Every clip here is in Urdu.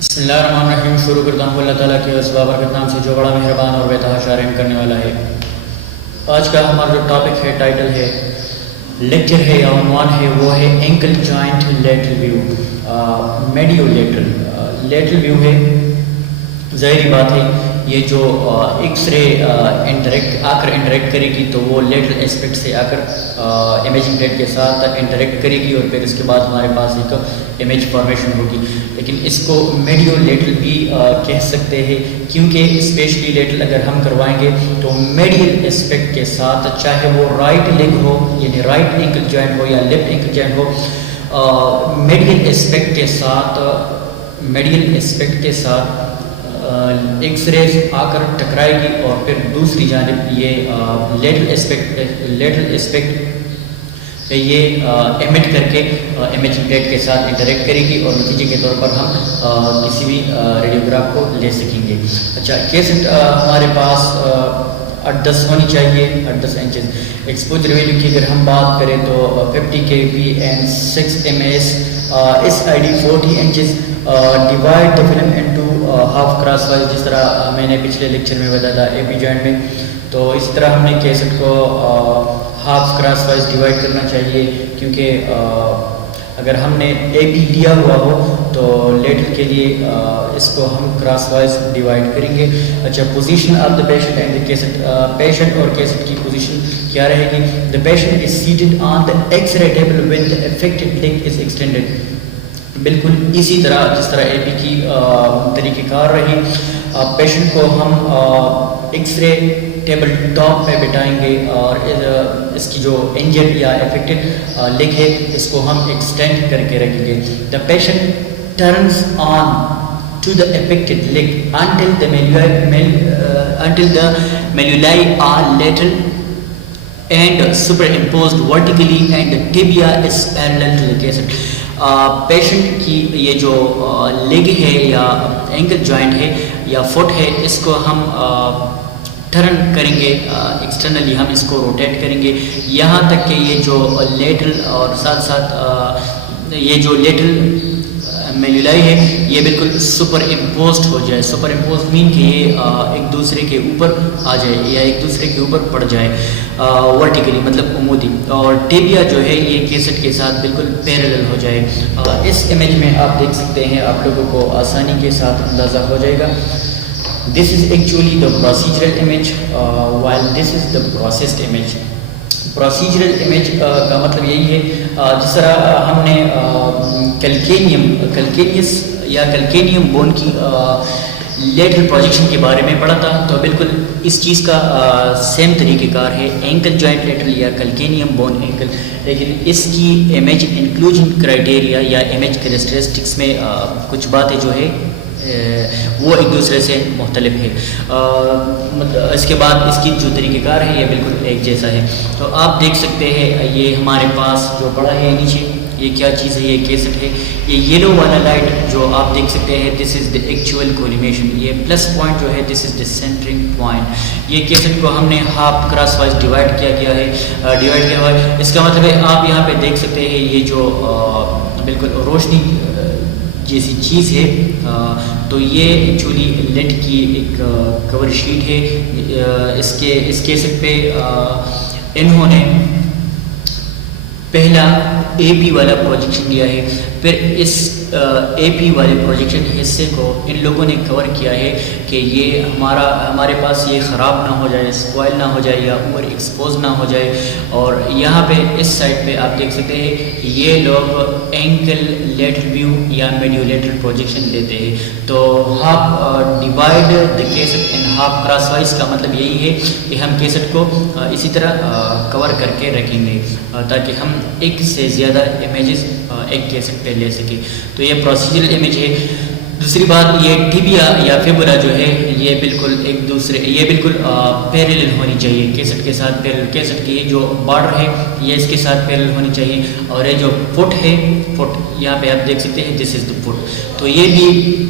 بسم اللہ الرحمن الرحیم. شروع کرتا ہوں اللہ تعالیٰ کے اس بابرکت نام سے جو بڑا مہربان اور بے تحاشا رحم کرنے والا ہے. آج کا ہمارا جو ٹاپک ہے، ٹائٹل ہے، لیکچر ہے یا عنوان ہے، وہ ہے ankle joint lateral view. Medio lateral view ہے. ظاہری بات ہے یہ جو ایکس رے انٹریکٹ کرے گی تو وہ لیٹرل اسپیکٹ سے آ کر امیجنگ پلیٹ کے ساتھ انٹریکٹ کرے گی اور پھر اس کے بعد ہمارے پاس ایک امیج فارمیشن ہوگی. لیکن اس کو میڈیو لیٹرل بھی کہہ سکتے ہیں کیونکہ اسپیشلی لیٹرل اگر ہم کروائیں گے تو میڈیل اسپیکٹ کے ساتھ، چاہے وہ رائٹ لیگ ہو یعنی رائٹ اینکل جوائنٹ ہو یا لیفٹ اینکل جوائنٹ ہو، میڈیل اسپیکٹ کے ساتھ ایکس ریز آ کر ٹکرائے گی اور پھر دوسری جانب یہ لیٹرل اسپیکٹ یہ ایمٹ کر کے امیجنگ پلیٹ کے ساتھ انٹریکٹ کرے گی اور نتیجے کے طور پر ہم کسی بھی ریڈیوگراف کو لے سکیں گے. اچھا، کیسٹ ہمارے پاس 8-10 ہونی چاہیے، 8-10 انچز. ایکسپوجر ویلیو کی اگر ہم بات کریں تو 50 kb and 6 ms. SID 40 inches. Divide the film into half cross wise, جس طرح میں نے پچھلے لیکچر میں بتایا تھا اے پی جوائنٹ میں. تو اسی طرح ہم نے کیسٹ کو ہاف کراس وائز ڈیوائڈ کرنا چاہیے، کیونکہ اگر ہم نے اے پی لیا ہوا ہو تو لیٹر کے لیے اس کو ہم کراس وائز ڈیوائڈ کریں گے. اچھا، position of the patient and the cassette. Patient اور کیسٹ کی پوزیشن کیا رہے گی؟ The patient is seated on the X ray table when the affected leg is extended. بالکل اسی طرح جس طرح اے پی کی طریقہ کار رہی. پیشنٹ کو ہم ایکس رے ٹیبل ٹاپ پہ بٹھائیں گے اور اس کی جو انجرڈ یا افیکٹڈ لیگ ہے اس کو ہم ایکسٹینڈ کر کے رکھیں گے. The patient turns on to the affected leg until the malleoli are lateral and superimposed vertically and the tibia is parallel to the cassette. Patient کی یہ جو لیگ ہے یا اینکل جوائنٹ ہے یا فٹ ہے، اس کو ہم ٹرن کریں گے ایکسٹرنلی، ہم اس کو روٹیٹ کریں گے یہاں تک کہ یہ جو لیٹرل اور ساتھ ساتھ یہ جو لیٹرل میلیولائی ہے یہ بالکل سپر امپوزڈ ہو جائے. سپر امپوزڈ مین کہ یہ ایک دوسرے کے اوپر آ جائے یا ایک دوسرے کے اوپر پڑ جائے ورٹیکلی، مطلب عمودی. اور ٹیبیا جو ہے یہ کیسٹ کے ساتھ بالکل پیرلل ہو جائے. اس امیج میں آپ دیکھ سکتے ہیں، آپ لوگوں کو آسانی کے ساتھ اندازہ ہو جائے گا. This is actually the procedural image while this is the processed image. Procedural image کا مطلب یہی ہے جس طرح ہم نے کیلکینیس یا کیلکینیم بون کی لیٹرل پروجیکشن کے بارے میں پڑھا تھا، تو بالکل اس چیز کا سیم طریقہ کار ہے اینکل جوائنٹ لیٹرل یا کیلکینیم بون اینکل. لیکن اس کی امیج انکلوژن کرائٹیریا یا امیج کریکٹرسٹکس میں کچھ باتیں جو ہے وہ ایک دوسرے سے مختلف ہے. اس کے بعد اس کی جو طریقہ کار ہے یہ بالکل ایک جیسا ہے. تو آپ دیکھ سکتے ہیں یہ ہمارے پاس جو پڑا ہے نیچے، یہ کیا چیز ہے؟ یہ کیسٹ ہے. یہ یلو والا لائٹ جو آپ دیکھ سکتے ہیں، دس از دا ایکچوئل کولیمیشن. یہ پلس پوائنٹ جو ہے دس از دا سینٹرنگ پوائنٹ. یہ کیسٹ کو ہم نے ہاف کراس وائز ڈیوائڈ کیا ہوا ہے. اس کا مطلب ہے آپ یہاں پہ دیکھ سکتے ہیں یہ جو بالکل روشنی جیسی چیز ہے، تو یہ ایکچولی لیٹ کی ایک کور شیٹ ہے. اس کیسٹ پہ انہوں نے پہلا اے پی والا پروجیکشن لیا ہے، پھر اس اے پی والے پروجیکشن حصے کو ان لوگوں نے کور کیا ہے کہ یہ ہمارے پاس یہ خراب نہ ہو جائے، اسپوائل نہ ہو جائے یا اوور ایکسپوز نہ ہو جائے. اور یہاں پہ اس سائڈ پہ آپ دیکھ سکتے ہیں یہ لوگ اینکل لیٹرل ویو یا میڈیو لیٹرل پروجیکشن لیتے ہیں. تو half divide the cassette in half crosswise کا مطلب یہی ہے کہ ہم کیسٹ کو اسی طرح کور کر کے رکھیں گے تاکہ ہم ایک سے زیادہ امیجز ایک کیسٹ پہ لے سکیں. تو یہ پروسیجرل امیج ہے. دوسری بات، یہ ٹیبیا یا فیبولا جو ہے یہ بالکل پیرلل ہونی چاہیے کیسٹ کے ساتھ. کیسٹ کی جو بارڈر ہے یہ اس کے ساتھ پیرلل ہونی چاہیے. اور یہ جو فٹ ہے، فٹ یہاں پہ آپ دیکھ سکتے ہیں دس از دا فٹ. تو یہ بھی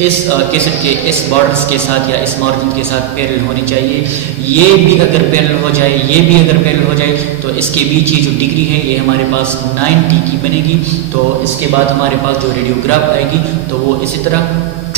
اس کیسٹ کے اس بارڈرز کے ساتھ یا اس مارجن کے ساتھ پیرلل ہونی چاہیے. یہ بھی اگر پیرلل ہو جائے، یہ بھی اگر پیرلل ہو جائے تو اس کے بیچ یہ جو ڈگری ہے یہ ہمارے پاس 90 کی بنے گی. تو اس کے بعد ہمارے پاس جو ریڈیوگراف آئے گی تو وہ اسی طرح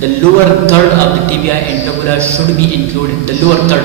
The lower third of the tibia and fibula should be included. The lower third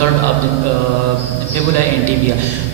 third of the fibula and tibia.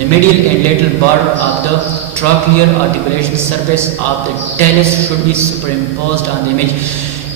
The medial and lateral border of the trochlear articulation surface of the talus should be superimposed on the image.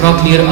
trochlear